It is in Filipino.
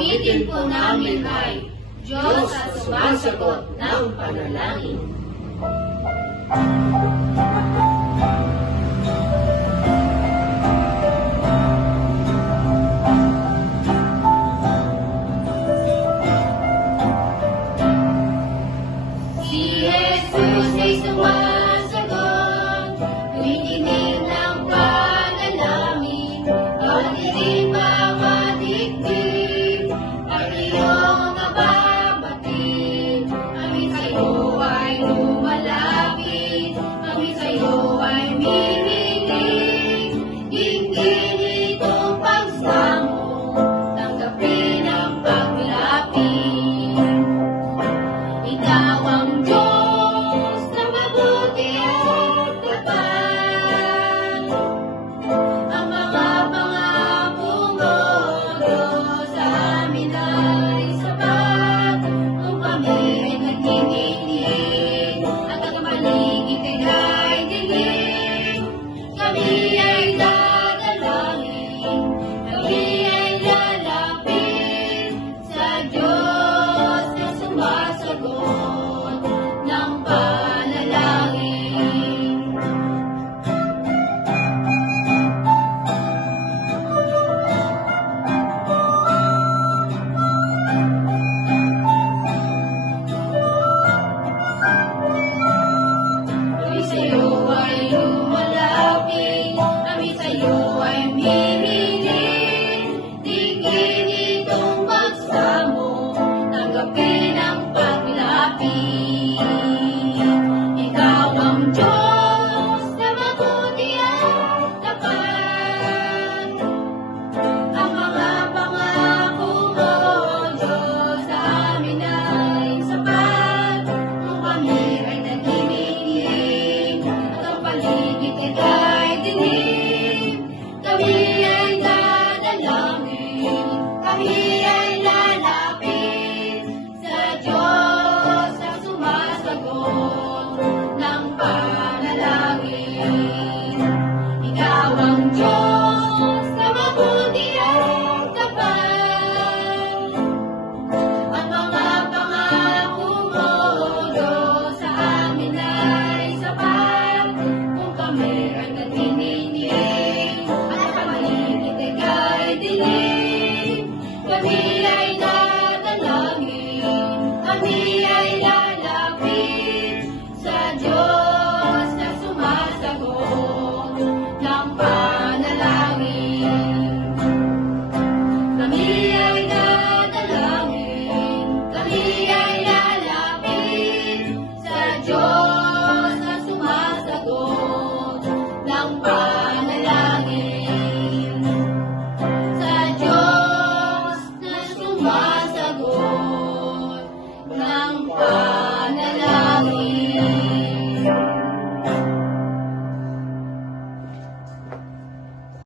Awitin po namin ay Diyos sa sumasagot ng panalangin. Si Jesus ay sumasagot, tumitingin ng panalangin, pag-ibig bawat dibdib, at iyong nababatid. Kami sa'yo ay lumalapit, kami sa'yo ay mimilig, hingin itong pagsamo, tanggapin ang paglapit. Ikaw ang Diyos na mabuti at tapat. Ang mga pangako mo, Diyos, sa amin ay sapat. Kung kami ay nagtitinig at ang paligid ay dilim, kami ay dadalangin, kami ay lalapit sa Diyos na sumasagot ng panalangin. Kami sa'yo ay lumalapit, kami sa'yo ay mimilig, tingin itong pagsamo, tanggapin ang paglapit. Ikaw ang Diyos na mabuti at tapat. Ang mga pangako mo, Diyos, sa amin ay sapat. Kung kami ay nagtitinig at ang paligid ay dilim, kami ay dadalangin, kami ay lalapit sa Diyos na sumasagot ng panalangin. Ikaw ang Diyos na mabuti at tapat. Ang mga pangako mo, Diyos, sa amin ay sapat. Kung kami ay nagtitinig at ang paligid ay dilim, kami ay dadalangin, kami ay lalapit sa Diyos na sumasagot ng panalangin. Kami ay dadalangin, kami ay lalapit sa Diyos